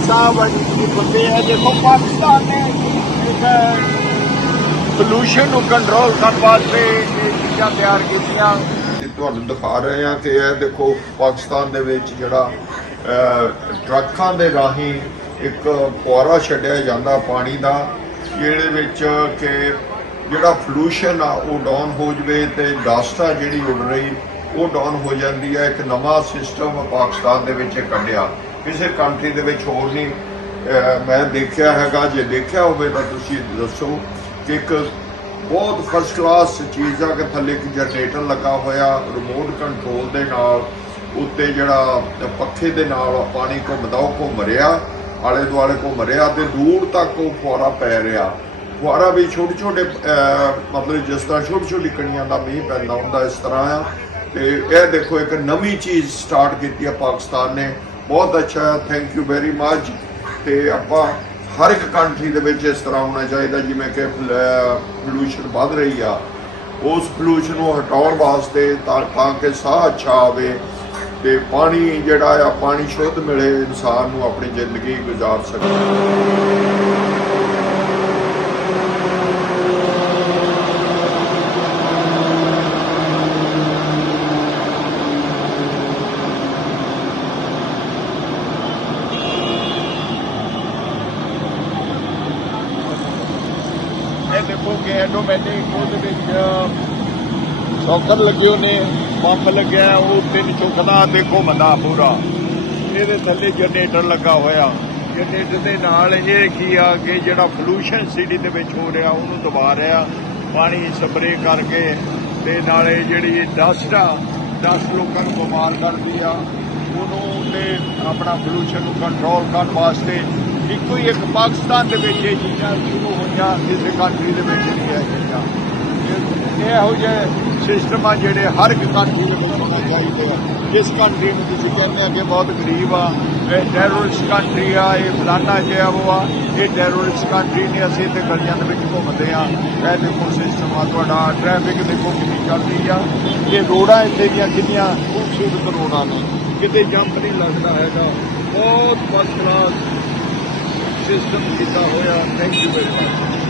साहब बंदे है। देखो पाकिस्तान ने एक पोल्यूशन कंट्रोल करने वास्ते ये चीज़ां तैयार कीतियां। ਤੁਹਾਨੂੰ ਦਿਖਾ ਰਹੇ ਹਾਂ ਕਿ ਇਹ ਦੇਖੋ ਪਾਕਿਸਤਾਨ ਦੇ ਵਿੱਚ ਜਿਹੜਾ ਟਰੱਕਾਂ ਦੇ ਰਾਹੀਂ ਇੱਕ ਫੁਆਰਾ ਛੱਡਿਆ ਜਾਂਦਾ ਪਾਣੀ ਦਾ, ਜਿਹਦੇ ਵਿੱਚ ਕਿ ਜਿਹੜਾ ਪੋਲੂਸ਼ਨ ਆ ਉਹ ਡਾਊਨ ਹੋ ਜਵੇ ਤੇ ਡਸਟ ਆ ਜਿਹੜੀ ਉੱਡ ਰਹੀ ਉਹ ਡਾਊਨ ਹੋ ਜਾਂਦੀ ਹੈ। ਇੱਕ ਨਵਾਂ ਸਿਸਟਮ ਪਾਕਿਸਤਾਨ ਦੇ ਵਿੱਚ ਕੱਢਿਆ, ਕਿਸੇ ਕੰਟਰੀ ਦੇ ਵਿੱਚ ਹੋਰ ਨਹੀਂ ਮੈਂ ਦੇਖਿਆ ਹੈਗਾ। ਜੇ ਦੇਖਿਆ ਹੋਵੇ ਤਾਂ ਤੁਸੀਂ ਦੱਸੋ ਕਿ ਇੱਕ ਬਹੁਤ ਫਸਟ ਕਲਾਸ ਚੀਜ਼ ਆ ਕਿ ਥੱਲੇ ਇੱਕ ਜਨਰੇਟਰ ਲੱਗਾ ਹੋਇਆ, ਰਿਮੋਟ ਕੰਟਰੋਲ ਦੇ ਨਾਲ ਉੱਤੇ ਜਿਹੜਾ ਪੱਖੇ ਦੇ ਨਾਲ ਪਾਣੀ ਘੁੰਮਦਾ ਉਹ ਘੁੰਮ ਰਿਹਾ, ਆਲੇ ਦੁਆਲੇ ਘੁੰਮ ਰਿਹਾ ਤੇ ਦੂਰ ਤੱਕ ਉਹ ਫੁਆਰਾ ਪੈ ਰਿਹਾ। ਫੁਆਰਾ ਵੀ ਛੋਟੇ ਛੋਟੇ ਮਤਲਬ ਜਿਸ ਤਰ੍ਹਾਂ ਛੋਟੀ ਛੋਟੀ ਕਣੀਆਂ ਦਾ ਮੀਂਹ ਪੈਂਦਾ ਹੁੰਦਾ ਇਸ ਤਰ੍ਹਾਂ ਆ। ਤੇ ਇਹ ਦੇਖੋ ਇੱਕ ਨਵੀਂ ਚੀਜ਼ ਸਟਾਰਟ ਕੀਤੀ ਆ ਪਾਕਿਸਤਾਨ ਨੇ, ਬਹੁਤ ਅੱਛਾ, ਥੈਂਕ ਯੂ ਵੈਰੀ ਮਚ। ਤੇ ਆਪਾਂ ਹਰ ਇੱਕ ਕੰਟਰੀ ਦੇ ਵਿੱਚ ਇਸ ਤਰ੍ਹਾਂ ਹੋਣਾ ਚਾਹੀਦਾ, ਜਿਵੇਂ ਕਿ ਪੋਲੂਸ਼ਨ ਵੱਧ ਰਹੀ ਆ ਉਸ ਪੋਲੂਸ਼ਨ ਨੂੰ ਹਟਾਉਣ ਵਾਸਤੇ ਤਾਂ ਕਿ ਸਾਹ ਅੱਛਾ ਆਵੇ ਤੇ ਪਾਣੀ ਜਿਹੜਾ ਆ ਪਾਣੀ ਸ਼ੁੱਧ ਮਿਲੇ, ਇਨਸਾਨ ਨੂੰ ਆਪਣੀ ਜ਼ਿੰਦਗੀ ਗੁਜ਼ਾਰ ਸਕੇ। ਇਹ ਦੇਖੋ ਕਿ ਆਟੋਮੈਟਿਕ ਉਹਦੇ ਵਿੱਚ ਸੌਕਰ ਲੱਗੇ ਹੋਏ ਨੇ, ਪੰਪ ਲੱਗਿਆ, ਉਹ ਉੱਤੇ ਨੂੰ ਚੁੱਕਦਾ ਤੇ ਘੁੰਮਦਾ ਪੂਰਾ। ਇਹਦੇ ਥੱਲੇ ਜਨਰੇਟਰ ਲੱਗਾ ਹੋਇਆ, ਜਨਰੇਟਰ ਦੇ ਨਾਲ ਇਹ ਕੀ ਆ ਕਿ ਜਿਹੜਾ ਪੋਲੂਸ਼ਨ ਸਿਟੀ ਦੇ ਵਿੱਚ ਹੋ ਰਿਹਾ ਉਹਨੂੰ ਦਬਾ ਰਿਹਾ ਪਾਣੀ ਸਪਰੇ ਕਰਕੇ। ਤੇ ਨਾਲੇ ਜਿਹੜੀ ਡਸਟ ਆ, ਡਸਟ ਲੋਕਾਂ ਨੂੰ ਬਿਮਾਰ ਕਰਦੀ ਆ, ਉਹਨੂੰ ਤੇ ਆਪਣਾ ਪੋਲੂਸ਼ਨ ਨੂੰ ਕੰਟਰੋਲ ਕਰਨ ਵਾਸਤੇ ਇੱਕੋ ਹੀ ਇੱਕ ਪਾਕਿਸਤਾਨ ਦੇ ਵਿੱਚ ਇਹ ਚੀਜ਼ਾਂ ਸ਼ੁਰੂ ਹੋਈਆਂ, ਕਿਸੇ ਕੰਟਰੀ ਦੇ ਵਿੱਚ ਨਹੀਂ ਇਹ ਚੀਜ਼ਾਂ। ਇਹੋ ਜਿਹੇ ਸਿਸਟਮ ਆ ਜਿਹੜੇ ਹਰ ਇੱਕ ਕੰਟਰੀ ਦੇ ਵਿੱਚ ਹੋਣਾ ਚਾਹੀਦੇ ਆ। ਜਿਸ ਕੰਟਰੀ ਨੂੰ ਤੁਸੀਂ ਕਹਿੰਦੇ ਆ ਕਿ ਬਹੁਤ ਗਰੀਬ ਆ, ਇਹ ਟੈਰਰਿਸਟ ਕੰਟਰੀ ਆ, ਇਹ ਫਲਾਨਾ ਜਿਹਾ ਉਹ ਆ, ਇਹ ਟੈਰਰਿਸਟ ਕੰਟਰੀ ਨੇ, ਅਸੀਂ ਇੱਥੇ ਗਲੀਆਂ ਦੇ ਵਿੱਚ ਘੁੰਮਦੇ ਆ। ਇਹ ਦੇਖੋ ਸਿਸਟਮ ਆ ਤੁਹਾਡਾ, ਟ੍ਰੈਫਿਕ ਦੇਖੋ ਕਿੰਨੀ ਚੱਲਦੀ ਆ, ਇਹ ਰੋਡਾਂ ਇੱਥੇ ਦੀਆਂ ਕਿੰਨੀਆਂ ਖੂਬਸੂਰਤ ਰੋਡਾਂ ਨੇ, ਕਿਤੇ ਜੰਪ ਨਹੀਂ ਲੱਗਦਾ ਹੈਗਾ, ਬਹੁਤ ਫਸਟ ਕਲਾਸ ਸਿਸਟਮ ਕੀਤਾ ਹੋਇਆ। Thank you very much.